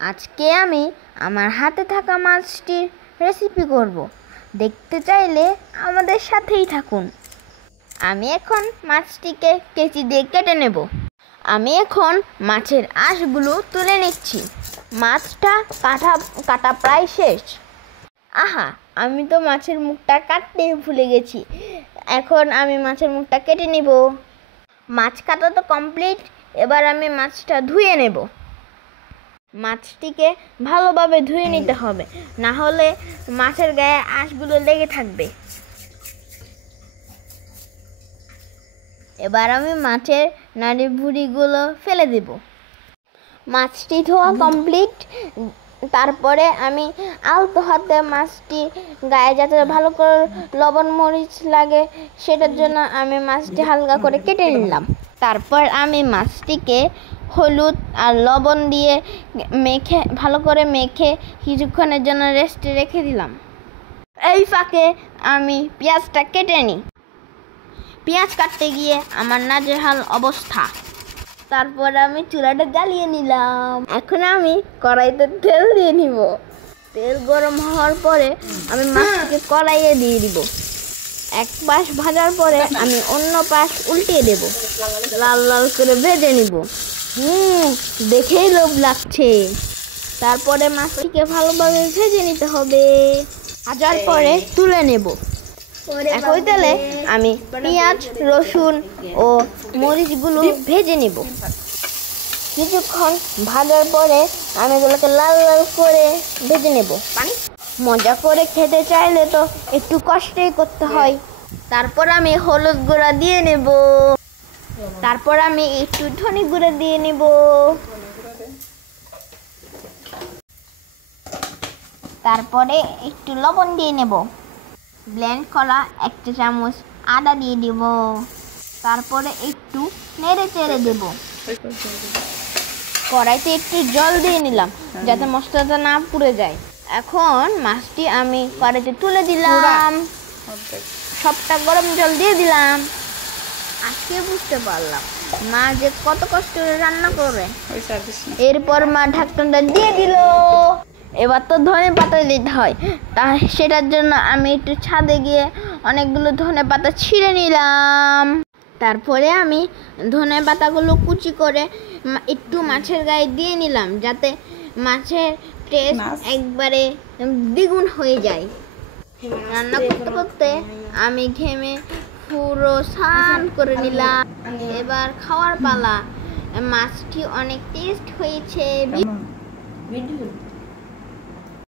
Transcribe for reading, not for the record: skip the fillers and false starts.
আজকে আমি আমার হাতে থাকা মাছটির রেসিপি করব। দেখতে চাইলে আমাদের সাথেই থাকুন। আমি এখন মাছটিকে কেচি দিয়ে কেটে নেব। আমি এখন মাছের আঁশগুলো তুলে নিচ্ছি। মাছটা কাটা প্রায় শেষ। আহা, আমি তো মাছের মুখটা কাটতে ভুলে গেছি। এখন আমি মাছের মুখটা কেটে নিব। মাছ কাটা তো কমপ্লিট। এবার আমি মাছটা ধুয়ে নেব। মাছটিকে ভালোভাবে ধুয়ে নিতে হবে, না হলে মাছের গায়ে আঁশগুলো লেগে থাকবে। এবার আমি মাছের নাড়ি ভুঁড়িগুলো ফেলে দেব। মাছটি ধোয়া কমপ্লিট। তারপরে আমি আলতো হাতে মাছটি গায়ে যাতে ভালো করে লবণ মরিচ লাগে সেটার জন্য আমি মাছটি হালকা করে কেটে নিলাম। তারপর আমি মাছটিকে হলুদ আর লবণ দিয়ে ভালো করে মেখে কিছুক্ষণের জন্য রেস্টে রেখে দিলাম। এই ফাঁকে আমি পেঁয়াজটা কেটে নিই। পেঁয়াজ কাটতে গিয়ে আমার নাজেহাল অবস্থা। তারপর আমি চুলাটা জ্বালিয়ে নিলাম। এখন আমি কড়াইতে তেল দিয়ে নিব। তেল গরম হওয়ার পরে আমি মাছটিকে কড়াইয়ে দিয়ে দিব। এক পাশ ভাজার পরে আমি অন্য পাশ উল্টিয়ে দেব। লাল লাল করে ভেজে নিব। দেখেই লোভ লাগছে। তারপরে মাছটিকে ভালোভাবে ভেজে নিতে হবে। ভাজার পরে তুলে নেব। একই তেলে আমি পেঁয়াজ রসুন ও মরিচগুলো ভেজে নেব। কিছুক্ষণ ভাজার পরে আমি এগুলোকে লাল লাল করে ভেজে নেব। মজা করে খেতে চাইলে তো একটু কষ্টই করতে হয়। তারপর আমি হলুদ গুঁড়া দিয়ে নেব। তারপর আমি একটু ধনে গুঁড়া দিয়ে নেব। তারপরে একটু লবণ দিয়ে নেব। ব্লেন্ড করা 1 চা চামচ আদা দিয়ে দেব। তারপরে একটু নেড়ে চেড়ে দেব। কড়াইতে একটু জল দিয়ে নিলাম যাতে মশলাটা না পুড়ে যায়। এখন মাছটি আমি কড়াইতে তুলে দিলাম। সবটা গরম জল দিয়ে দিলাম। আজকে বুঝতে পারলাম মা যে কত কষ্ট করে রান্না করে। এরপর মা ঢাকনাটা দিয়ে দিল। এবার তো ধনে পাতা দিতে হয়, সেটার জন্য আমি একটু ছাদে গিয়ে অনেকগুলো ধনে পাতা ছিঁড়ে নিলাম। তারপরে আমি ধনে পাতাগুলো কুচি করে একটু মাছের গায়ে দিয়ে নিলাম যাতে মাছের টেস্ট একবারে দ্বিগুণ হয়ে যায়। রান্না করতে করতে আমি ঘেমে পুরো স্নান করে নিলাম। এবার খাওয়ার পালা। মাছটি অনেক টেস্ট হয়েছে।